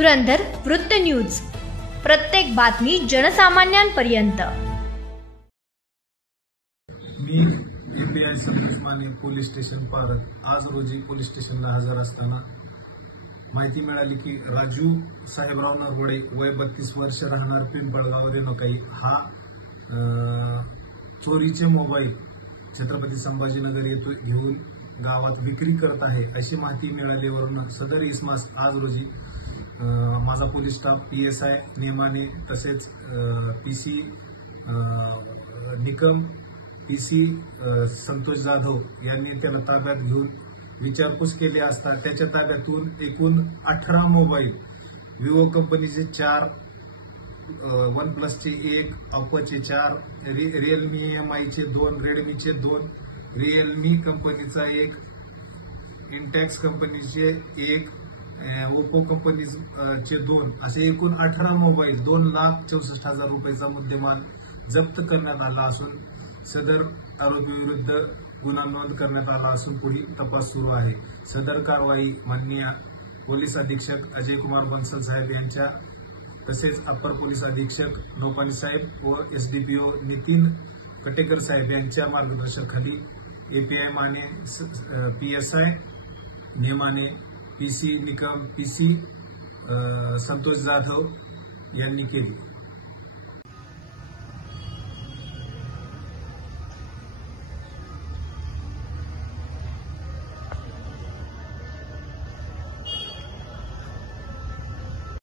धुरंधर वृत्त न्यूज, प्रत्येक बातमी जनसामान्यांपर्यंत। मी एपीआय सर्व्हिसमाने पोलीस स्टेशन पारत आज रोजी पोलीस स्टेशनला हजर असताना माहिती मिळाली की राजू साहेबराव नरवडे वय 32 वर्ष राहणार पिंपळगाव रेणुकाई हा चोरीचे मोबाईल छत्रपती संभाजीनगर येथे घेऊन गावात विक्री करत आहे अशी माहिती मिळाल्यावरून सदर इसमास आज रोजी माझा पोलीस स्टाफ पीएसआय नेमाने तसेच पीसी निकम पीसी संतोष जाधव यांनी त्याला ताब्यात घेऊन विचारपूस केली असता त्याच्या ताब्यातून एकूण 18 मोबाईल विवो कंपनीचे 4, वन प्लसचे 1, ऑप्पोचे 4, रिअलमी एमआयचे 2, रेडमीचे 2, रिअलमी कंपनीचा 1, इंटेक्स कंपनीचे 1, ओप्पो कंपनीचे 2 असे एकूण 18 मोबाईल 2,64,000 रुपयाचा मुद्देमाल जप्त करण्यात आला असून सदर आरोपी विरुद्ध गुन्हा नोंद करण्यात आला असून पुढील तपास सुरू आहे। सदर कारवाई माननीय पोलीस अधीक्षक अजय कुमार बन्सल साहेब यांच्या तसेच अप्पर पोलीस अधीक्षक डोपानी साहेब व एसडीपीओ नितीन कटेकर साहेब यांच्या मार्गदर्शनाखाली एपीआय माने पीएसआय नेमाने पीसी निकम पीसी संतोष जाधव यांनी केली।